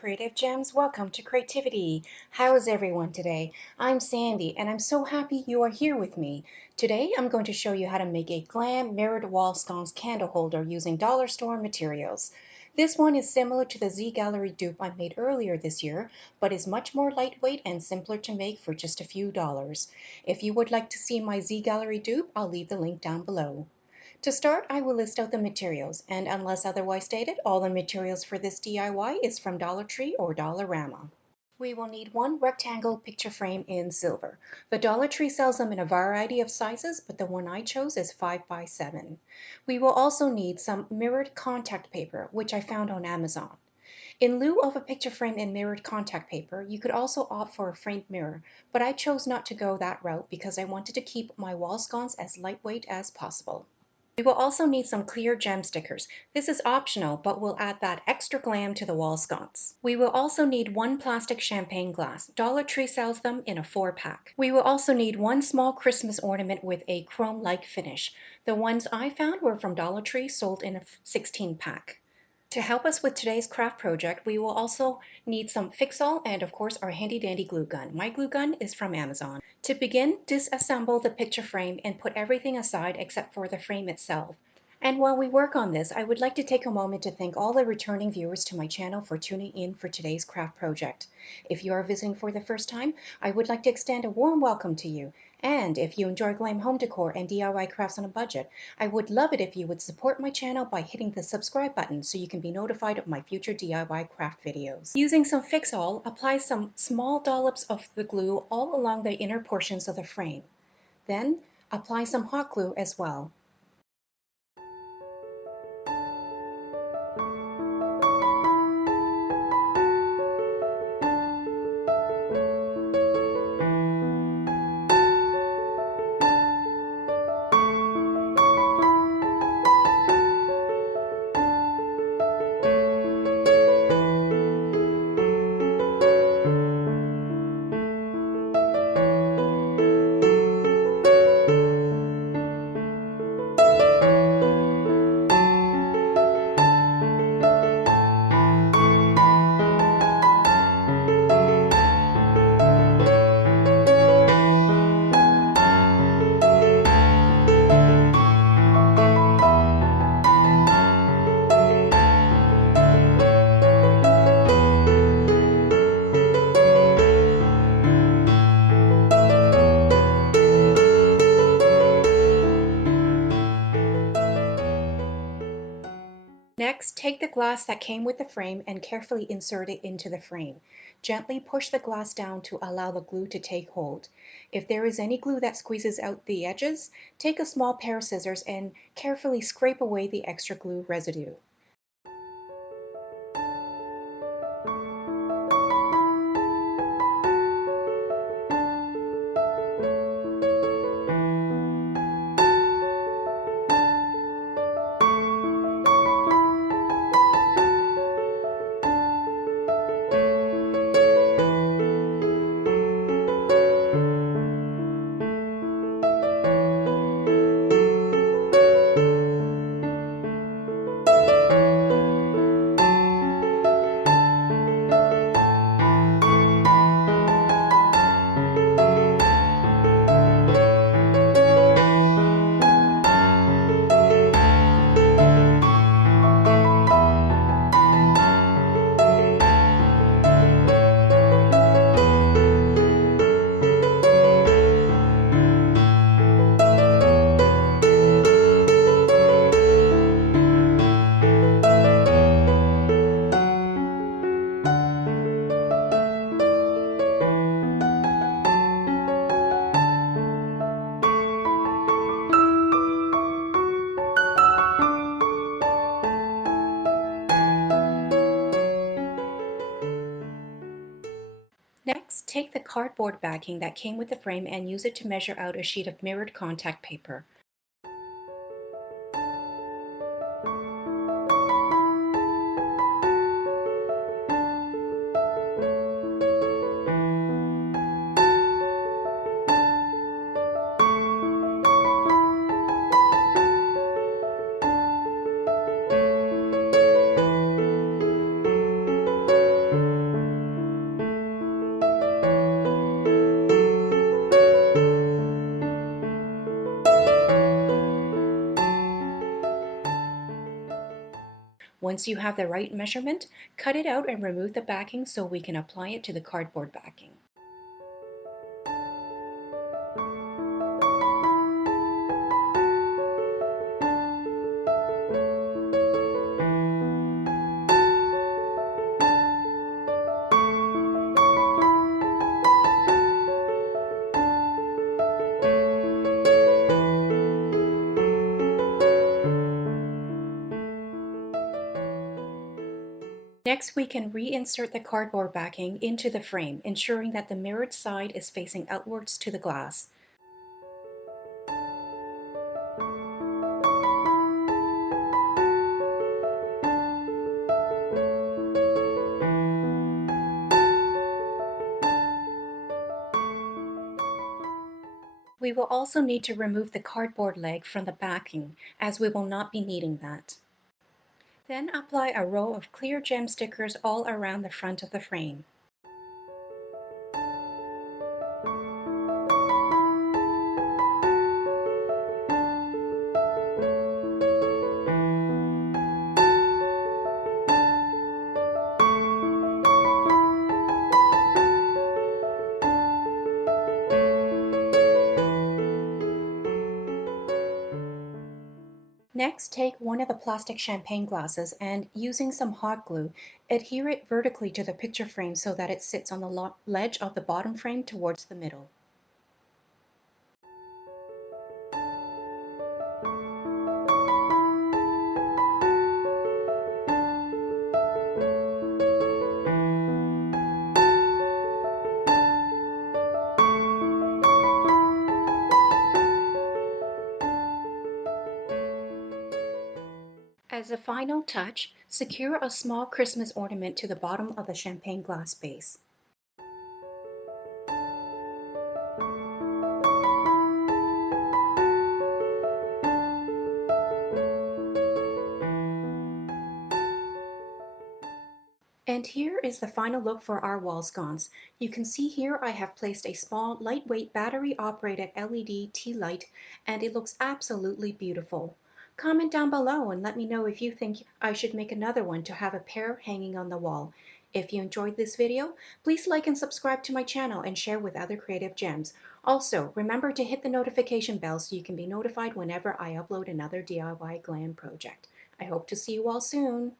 Creative Gems, welcome to Creativity. How is everyone today? I'm Sandy and I'm so happy you are here with me. Today I'm going to show you how to make a GLAM mirrored wall sconce candle holder using dollar store materials. This one is similar to the Z Gallery dupe I made earlier this year, but is much more lightweight and simpler to make for just a few dollars. If you would like to see my Z Gallery dupe, I'll leave the link down below. To start, I will list out the materials, and unless otherwise stated, all the materials for this DIY is from Dollar Tree or Dollarama. We will need one rectangle picture frame in silver. The Dollar Tree sells them in a variety of sizes, but the one I chose is 5 by 7. We will also need some mirrored contact paper, which I found on Amazon. In lieu of a picture frame and mirrored contact paper, you could also opt for a framed mirror, but I chose not to go that route because I wanted to keep my wall sconce as lightweight as possible. We will also need some clear gem stickers. This is optional, but will add that extra glam to the wall sconce. We will also need one plastic champagne glass. Dollar Tree sells them in a 4-pack. We will also need one small Christmas ornament with a chrome-like finish. The ones I found were from Dollar Tree, sold in a 16-pack. To help us with today's craft project, we will also need some Fix-All and of course our handy dandy glue gun. My glue gun is from Amazon. To begin, disassemble the picture frame and put everything aside except for the frame itself. And while we work on this, I would like to take a moment to thank all the returning viewers to my channel for tuning in for today's craft project. If you are visiting for the first time, I would like to extend a warm welcome to you. And if you enjoy glam home decor and DIY crafts on a budget, I would love it if you would support my channel by hitting the subscribe button so you can be notified of my future DIY craft videos. Using some Fix-All, apply some small dollops of the glue all along the inner portions of the frame. Then apply some hot glue as well. Next, take the glass that came with the frame and carefully insert it into the frame. Gently push the glass down to allow the glue to take hold. If there is any glue that squeezes out the edges, take a small pair of scissors and carefully scrape away the extra glue residue. Next, take the cardboard backing that came with the frame and use it to measure out a sheet of mirrored contact paper. Once you have the right measurement, cut it out and remove the backing so we can apply it to the cardboard backing. Next, we can reinsert the cardboard backing into the frame, ensuring that the mirrored side is facing outwards to the glass. We will also need to remove the cardboard leg from the backing, as we will not be needing that. Then apply a row of clear gem stickers all around the front of the frame. Next, take one of the plastic champagne glasses and, using some hot glue, adhere it vertically to the picture frame so that it sits on the ledge of the bottom frame towards the middle. As a final touch, secure a small Christmas ornament to the bottom of the champagne glass base. And here is the final look for our wall sconce. You can see here I have placed a small, lightweight battery-operated LED tea light, and it looks absolutely beautiful. Comment down below and let me know if you think I should make another one to have a pair hanging on the wall. If you enjoyed this video, please like and subscribe to my channel and share with other creative gems. Also, remember to hit the notification bell so you can be notified whenever I upload another DIY glam project. I hope to see you all soon.